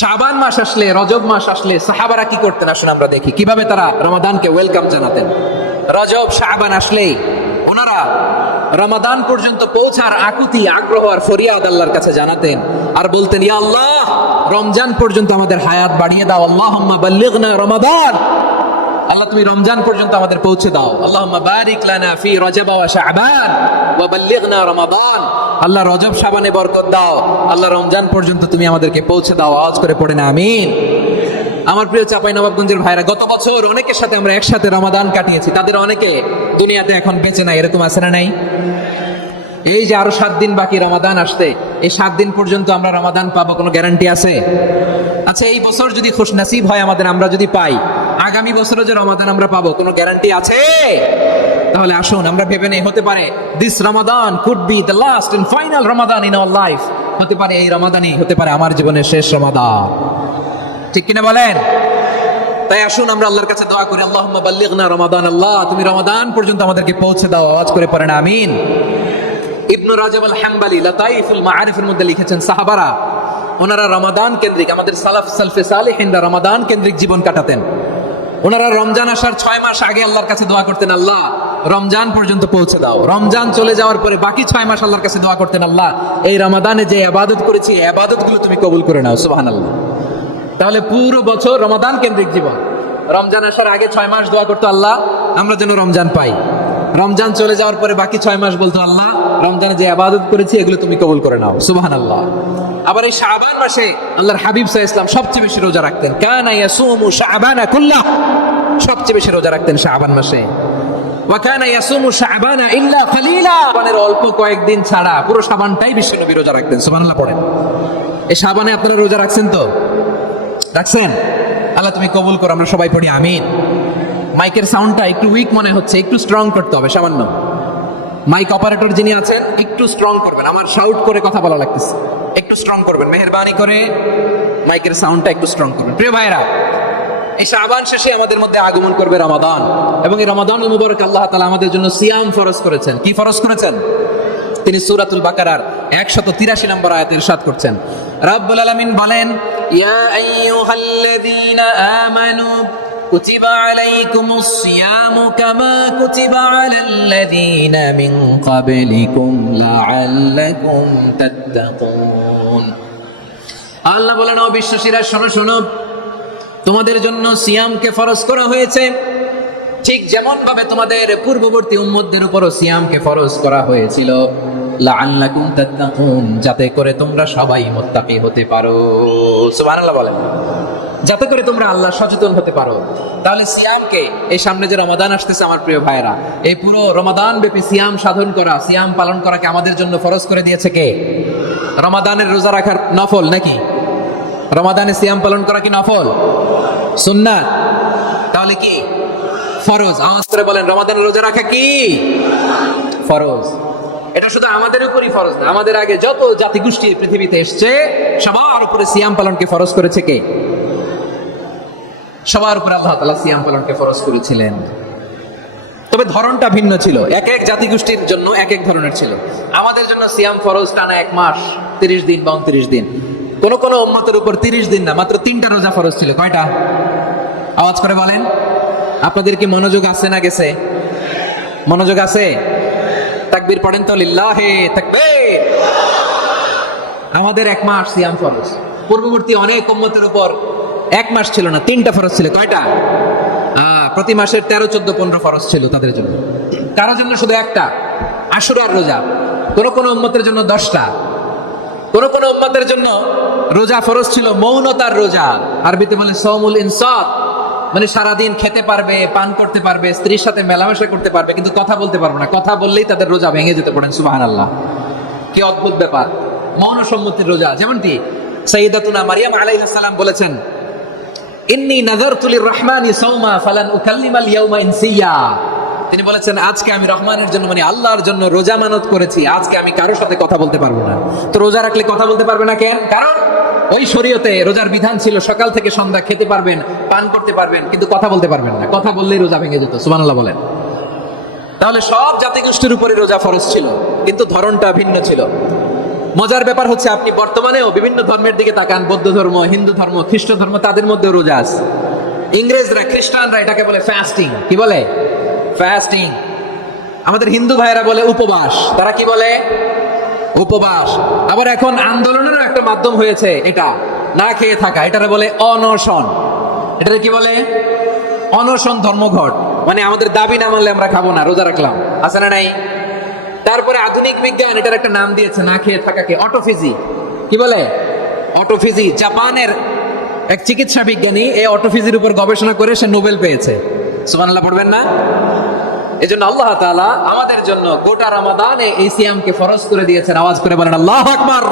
শাবান মাস আসলে, রজব মাস আসলে সাহাবারা কি করতেন আসলে আমরা দেখি কিভাবে তারা রমাদানকে ওয়েলকাম জানাতেন। রজব শাবান আসলেই ওনারা রমাদান পর্যন্ত পৌঁছার আকুতি, আগ্রহ আর ফরিয়াদ আল্লাহর কাছে জানাতেন আর বলতেন, ইয়া আল্লাহ, রমজান পর্যন্ত আমাদের হায়াত বাড়িয়ে দাও। আল্লাহুম্মা বাল্লিগনা রমাদান, আল্লাহ তুমি রমজান পর্যন্ত আমাদের পৌঁছে দাও। আল্লাহুম্মা বারিক লানা ফি রজব ওয়া শাবান ওয়া বাল্লিগনা রমাদান, আল্লাহ রজব শাবানে বরকত দাও, আল্লাহ রমজান পর্যন্ত তুমি আমাদেরকে পৌঁছে দাও। আওয়াজ করে পড়ে না আমিন। আমার প্রিয় চাঁপাইনবাবগঞ্জের ভাইরা, গত বছর অনেকের সাথে আমরা একসাথে রমাদান কাটিয়েছি, তাদের অনেকে দুনিয়াতে এখন বেঁচে নাই, এরকম আছে না নাই? এই যে আরো 7 দিন বাকি রমাদান আসতে, এই 7 দিন পর্যন্ত আমরা রমাদান পাবো, কোনো গ্যারান্টি আছে? আচ্ছা, এই বছর যদি খুশনসিব হয় আমাদের, আমরা যদি পাই, আগামী বছরে যে রমাদান আমরা পাবো, কোনো গ্যারান্টি আছে? তাহলে আসুন আমরা ভেবে নেই, হতে পারে this Ramadan could be the last and final Ramadan in our life. হতে পারে এই রমাদানই হতে পারে আমার জীবনের শেষ রমাদান। ঠিক কিনা বলেন? তাই আসুন আমরা আল্লাহর কাছে দোয়া করি, আল্লাহুম্মা বাল্লিগনা রমাদান, আল্লাহ তুমি রমাদান পর্যন্ত আমাদেরকে পৌঁছে দাও। আওয়াজ করে পড়েন আমিন। ইবনু রাজব আল হাম্বলি লাতাইফুল মাআরিফের মধ্যে লিখেছেন, সাহাবারা ওনারা রমাদান কেন্দ্রিক, আমাদের সালাফ সালফে সালেহিনরা রমাদান কেন্দ্রিক জীবন কাটাতেন। ওনারা রমজান আসার 6 মাস আগে আল্লাহর কাছে দোয়া করতেন, আল্লাহ রমজান পর্যন্ত পৌঁছে দাও। রমজান চলে যাওয়ার পরে বাকি 6 মাস আল্লাহর কাছে দোয়া করতেন, আল্লাহ এই রমাদানে যে ইবাদত করেছি, এই ইবাদতগুলো তুমি কবুল করে নাও। সুবহানাল্লাহ। তাহলে পুরো বছর রমাদান কেন্দ্রিক জীবন। রমজান আসার আগে 6 মাস দোয়া করতো, আল্লাহ আমরা যেন রমজান পাই। রমজান চলে যাওয়ার পরে বাকি 6 মাস বলতো, আল্লাহ রমজানে যে ইবাদত করেছি এগুলো তুমি কবুল করে নাও। সুবহানাল্লাহ। আবার এই শাবান মাসে আল্লাহর হাবিব সাল্লাল্লাহু আলাইহি ওয়াসাল্লাম সবচেয়ে বেশি রোজা রাখতেন। কানা ইয়াসুমু শাবানা কুল্লাহ, সবচেয়ে বেশি রোজা রাখতেন শাবান মাসে। ওয়া কানা ইয়াসুমু শাবানা ইল্লা কালিলা, শাবানের অল্প কয়েকদিন ছাড়া পুরো শাবানটাই বিশ্বনবী রোজা রাখতেন। সুবহানাল্লাহ পড়েন। এই শাবানে আপনারা রোজা রাখছেন তো? রাখছেন? আল্লাহ তুমি কবুল করো, আমরা সবাই পড়ি আমিন। মাইকের সাউন্ডটা একটু উইক মনে হচ্ছে, একটু স্ট্রং করতে হবে সামান্য। মাইক অপারেটর যিনি আছেন একটু স্ট্রং করবেন, আমার শাউট করে কথা বলা লাগতেছে, একটু স্ট্রং করবেন মেহেরবানি করে, মাইকের সাউন্ডটা একটু স্ট্রং করবেন। প্রিয় ভাইরা, এই শাবান শেষে আমাদের মধ্যে আগমন করবে রমাদান, এবং এই রমাদানুল মুবারক আল্লাহ তাআলা আমাদের জন্য সিয়াম ফরজ করেছেন। কি ফরজ করেছেন? তিনি সূরাতুল বাকারার 183 নম্বর আয়াতে ইরশাদ করছেন, রব্বুল আলামিন বলেন, ইয়া আইয়ুহাল্লাযীনা আমানু কুতিবা আলাইকুমুস সিয়ামু কামা কুতিবা আলাল্লাযীনা মিন ক্বাবলিকুম লাআল্লাকুম তাত্তাকুন। আল্লাহ বলেন, ও বিশ্বাসীরা শোনো শোনো, তোমাদের জন্য সিয়ামকে ফরজ করা হয়েছে, ঠিক যেমন ভাবে তোমাদের পূর্ববর্তী উম্মতদের উপরও সিয়ামকে ফরজ করা হয়েছিল, লাআল্লাকুম তাত্তাকুন, যাতে করে তোমরা সবাই মুত্তাকি হতে পারো। সুবহানাল্লাহ বলেন, যাতে করে তোমরা আল্লাহ সচেতন হতে পারো। তাহলে সিয়ামকে, এই সামনে যে রমাদান আসতেছে আমার প্রিয় ভাইরা, এই পুরো রমাদান ব্যাপী সিয়াম সাধন করা, সিয়াম পালন করাকে আমাদের জন্য ফরজ করে দিয়েছে কে? রমাদানের রোজা রাখার নফল নাকি? রমাদানে সিয়াম পালন করা কি নফল? সুন্নাত। তাহলে কি ফরজ? আওয়াজ করে বলেন, রমাদানের রোজা রাখা কি ফরজ? এটা শুধু আমাদের উপরই ফরজ না, আমাদের আগে যত জাতিগোষ্ঠী পৃথিবীতে এসছে সবার উপরে সিয়াম পালনকে ফরজ করেছে কে? সবার উপরে আল্লাহ তাআলা সিয়াম পালনকে ফরজ করেছিলেন। তবে ধরনটা ভিন্ন ছিল, এক এক জাতিগোষ্ঠীর জন্য এক এক ধরনের ছিল। আমাদের জন্য সিয়াম ফরজ টানা 1 মাস 30 দিন বা 29 দিন। কোন কোন উম্মতের উপর 30 দিন না, মাত্র 3টা রোজা ফরজ ছিল। কয়টা? আওয়াজ করে বলেন। আপনাদের কি মনোযোগ আছে না গেছে? মনোযোগ আছে? তাকবীর পড়েন তো, লিল্লাহি তাকবীর। আমাদের 1 মাস সিয়াম ফরজ। পূর্ববর্তী অনেক উম্মতের উপর 1 মাস ছিল না, 3টা ফরজ ছিল। কয়টা? প্রতি মাসের 13, 14, 15 ফরজ ছিল তাদের জন্য। কারো জন্য শুধু একটা, আশুরার রোজা। কোন কোন উম্মতের জন্য 10টা। কোন কোন উম্মতের জন্য রোজা ফরজ ছিল মৌনতার রোজা, আরবিতে বলে সাওমুল ইনসাত, মানে সারাদিন খেতে পারবে, পান করতে পারবে, স্ত্রীর সাথে মেলামেশা করতে পারবে, কিন্তু কথা বলতে পারবে না। কথা বললেই তাদের রোজা ভেঙে যেতে। পড়েন সুবহানাল্লাহ। কি অদ্ভুত ব্যাপার! মৌন সম্মতির রোজা। যেমনটি সাইয়্যিদাতুনা মারইয়াম আলাইহিস সালাম বলেছেন, ইন্নী নাযারতু লির-রাহমানি সাওমা ফালান উকাল্লিমাল ইয়াওমা ইনসিয়া। তিনি বলেছেন, আজকে আমি রহমানের জন্য, মানে আল্লাহর জন্য রোজা মানত করেছি, আজকে আমি কারোর সাথে কথা বলতে পারবো না। তো রোজা রাখলে কথা বলতে পারবে না কেন? কারণ ওই শরীয়তে রোজার বিধান ছিল সকাল থেকে সন্ধ্যা খেতে পারবেন, পান করতে পারবেন, কিন্তু কথা বলতে পারবেন না। কথা বললেই রোজা ভেঙে যেত। সুবহানাল্লাহ বলেন। তাহলে সব জাতিগোষ্ঠীর উপরে রোজা ফরজ ছিল, কিন্তু ধরনটা ভিন্ন ছিল। মজার ব্যাপার হচ্ছে আপনি বর্তমানেও বিভিন্ন ধর্মের দিকে তাকান, বৌদ্ধ ধর্ম, হিন্দু ধর্ম, খ্রিস্ট ধর্ম, তাদের মধ্যে রোজা আছে। ইংরেজরা, খ্রিস্টানরা এটাকে বলে ফাস্টিং। কি বলে? ফাস্টিং। আমাদের হিন্দু ভাইয়েরা বলে উপবাস। তারা কি বলে? উপবাস। আবার এখন আন্দোলনেরও একটা মাধ্যম হয়েছে এটা, না খেয়ে থাকা, এটারে বলে অনশন। এটারে কি বলে? অনশন ধর্মঘট। মানে আমাদের দাবি না মানলে আমরা খাবো না, রোজা রাখলাম, আছে না নাই? তারপরে আধুনিক বিজ্ঞান এটার একটা নাম দিয়েছে না খেয়ে থাকাকে, অটোফিজি। কি বলে? অটোফিজি। জাপানের এক চিকিৎসা বিজ্ঞানী এই অটোফিজির উপর গবেষণা করে সে নোবেল পেয়েছে। সুবহানাল্লাহ পড়বেন না? এই জন্য আল্লাহ তাআলা আমাদের জন্য গোটা রমাদানে এই সিয়ামকে ফরজ করে দিয়েছেন। আওয়াজ করে বলেন আল্লাহু আকবার।